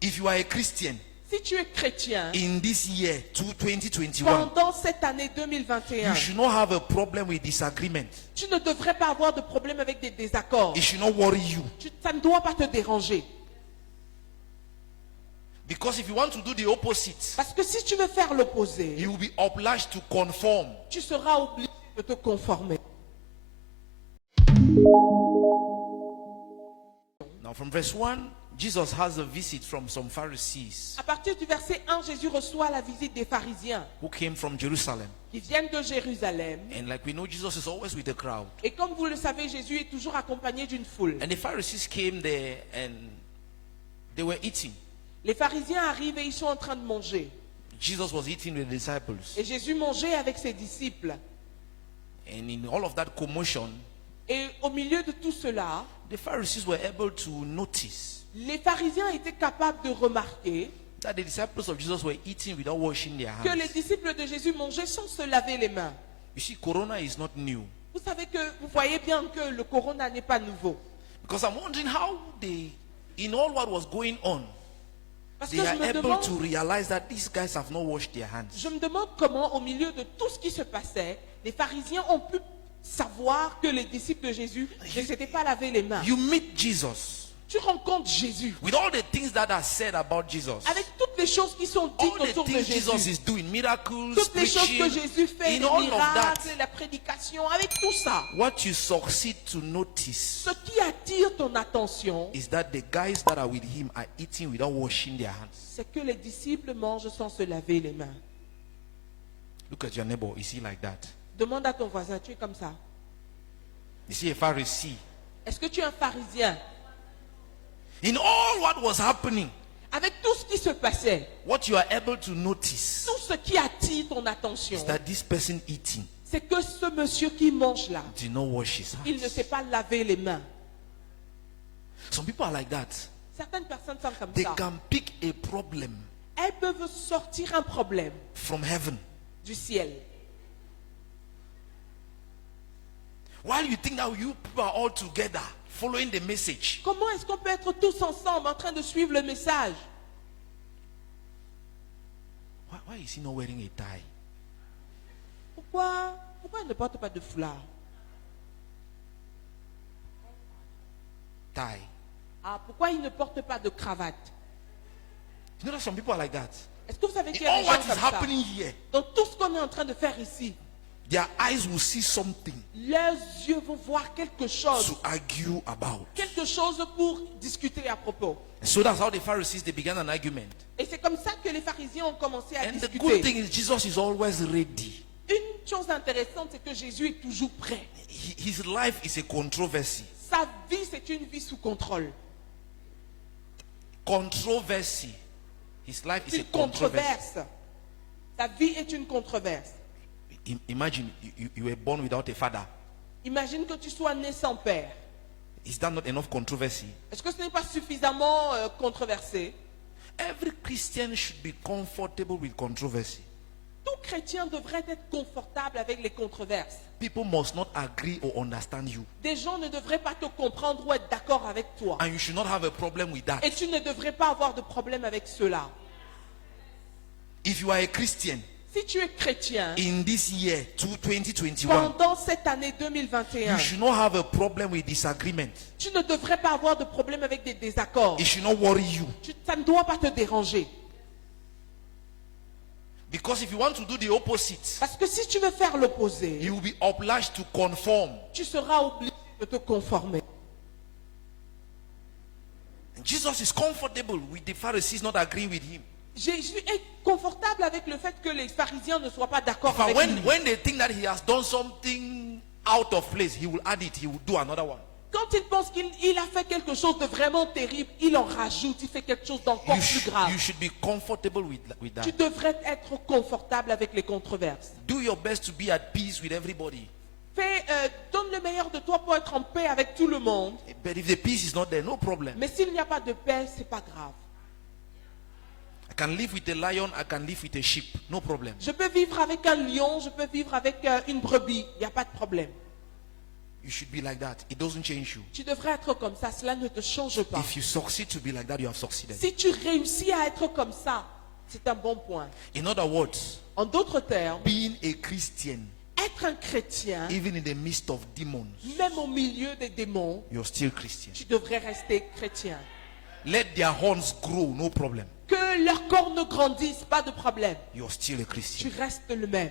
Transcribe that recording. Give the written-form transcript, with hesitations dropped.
If you are a Christian Si tu es chrétien, in this year, 2021, pendant cette année 2021, you should not have a problem with disagreement. tu ne devrais pas avoir de problème avec des désaccords. It should not worry you. Ça ne doit pas te déranger. Because if you want to do the opposite, Parce que si tu veux faire l'opposé, you will be obliged to conform. tu seras obligé de te conformer. Now from verse 1, Jesus has a visit from some Pharisees À partir du verset 1, Jésus reçoit la visite des pharisiens who came from Jerusalem. qui viennent de Jérusalem. And like we know, Jesus is always with the crowd. Et comme vous le savez, Jésus est toujours accompagné d'une foule. And the Pharisees came there and they were eating. Les pharisiens arrivent et ils sont en train de manger. Jesus was eating with the disciples. Et Jésus mangeait avec ses disciples. And in all of that commotion, Et au milieu de tout cela, the Pharisees were able to notice les pharisiens étaient capables de remarquer that the disciples of Jesus were eating without washing their que les hands. disciples de Jésus mangeaient sans se laver les mains. You see, Corona is not new. Vous savez que, vous voyez bien que le corona n'est pas nouveau. Because I'm wondering how they, in all what was going on, Parce they que are je me able demande, to realize that these guys have not washed their hands. je me demande comment, au milieu de tout ce qui se passait, les pharisiens ont pu savoir que les disciples de Jésus ne s'étaient pas lavé les mains. You meet Jesus Tu rencontres Jésus with all the things that are said about Jesus. avec toutes les choses qui sont dites All the autour de things Jesus Jésus. is doing, miracles, Toutes les choses que preaching, Jésus fait, les in all of miracles, that, la prédication, avec tout ça. what you succeed to notice Ce qui attire ton attention, is that the guys that are with him are eating without washing their hands. c'est que les disciples mangent sans se laver les mains. Look at your neighbor. Is he like that? Demande à ton voisin, tu es comme ça? Is he a Pharisee? Est-ce que tu es un pharisien? In all what was happening, Avec tout ce qui se passait, what you are able to notice tout ce qui attire ton attention, is that this person eating c'est que ce monsieur qui mange là, did not wash his il ne hands. sait pas laver les mains. Some people are like that. Certaines personnes sont comme They ça. can pick a problem Elles peuvent sortir un problème from heaven. du ciel. While you think that you people are all together following the message, Comment est-ce qu'on peut être tous ensemble en train de suivre le message? why is he not wearing a tie? Pourquoi il ne porte pas de foulard? Tie. Ah, pourquoi il ne porte pas de cravate? You know that some people are like that. Est-ce que vous savez qu'il y In a all des gens what is comme ça? happening here, Dans tout ce qu'on est en train de faire ici, their eyes will see something leurs yeux vont voir quelque chose. to argue about. Quelque chose pour discuter à propos. And so that's how the Pharisees, they began an argument. Et c'est comme ça que les pharisiens ont commencé à And the good discuter. thing is Jesus is always ready. Une chose intéressante, c'est que Jésus est toujours prêt. His life is a controversy. Sa vie, c'est une vie sous contrôle. Controversy. His life is a Une controversy. controverse. Sa vie est une controverse. Imagine you were born without a father. Imagine que tu sois né sans père. Is that not enough controversy? Est-ce que ce n'est pas suffisamment controversé? Every Christian should be comfortable with controversy. Tout chrétien devrait être confortable avec les controverses. People must not agree or understand you. Des gens ne devraient pas te comprendre ou être d'accord avec toi. And you should not have a problem with that. Et tu ne devrais pas avoir de problème avec cela. If you are a Christian Si tu es chrétien, in this year, 2021, pendant cette année 2021, you should not have a problem with disagreement. tu ne devrais pas avoir de problème avec des désaccords. It should not worry you. Ça ne doit pas te déranger. Because if you want to do the opposite, Parce que si tu veux faire l'opposé, you will be obliged to conform. tu seras obligé de te conformer. And Jesus is comfortable with the Pharisees not agreeing with him. Jésus est confortable avec le fait que les pharisiens ne soient pas d'accord In fact, avec lui. when they think that he has done something out of place, he will add it, he will do another one. Quand il pense qu'il a fait quelque chose de vraiment terrible, il en rajoute, il fait quelque chose d'encore plus grave. You should be comfortable with Tu that. devrais être confortable avec les controverses. Do your best to be at peace with everybody. Donne le meilleur de toi pour être en paix avec tout le monde. But if the peace is not there, no problem. Mais s'il n'y a pas de paix, c'est pas grave. I can live with a lion, I can live with a sheep, no problem. Je peux vivre avec un lion, je peux vivre avec une brebis, il n'y a pas de problème. You should be like that. It doesn't change you. Tu devrais être comme ça, cela ne te change pas. If you succeed to be like that, you have succeeded. Si tu réussis à être comme ça, c'est un bon point. In other words, En d'autres termes, being a Christian, être un chrétien, even in the midst of demons, même au milieu des démons, you're still Christian. tu devrais rester chrétien. Let their horns grow, no problem. Que leurs cornes ne grandissent, pas de problème. You're still a Christian. Tu restes le même.